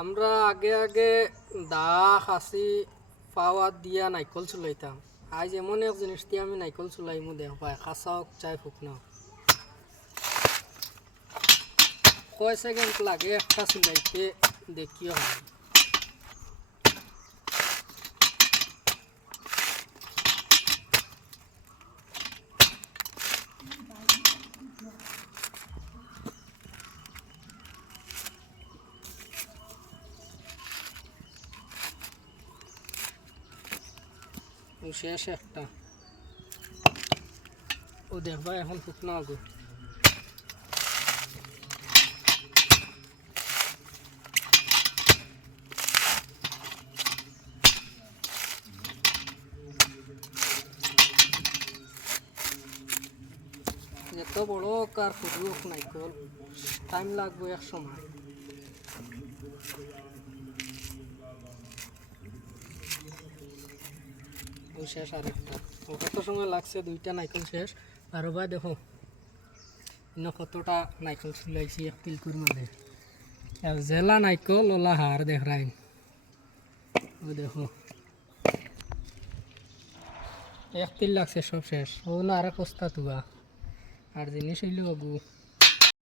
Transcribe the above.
আমরা আগে আগে দা খাসি পাওয়ার দিয়া নাইকল চুলাইতাম। আজ এমন এক জিনিস দিয়ে আমি নাইকল চুলাইমু দেখ পাই খাসা হোক চাই হোক না কয় সেকেন্ড লাগে একটা চুলাইতে দেখিও হয়। শেষ একটা ও দেখবা এখন শুকনো আগুন এত বড় কার ফুটুক নাইকল টাইম লাগবে এক সময়। শেষ আরেকটা কত সময় লাগছে দুইটা নাইকল শেষ। আর ভাই দেখো কতটা নাইকল চুলাইছি এক তিলকুর মাঝে জেলা নাইকল ওলা হার দেখ রাই ও দেখো এক তিল লাগছে সব শেষ ও না আর কস্তা তুয়া আর জিনিস হইল গু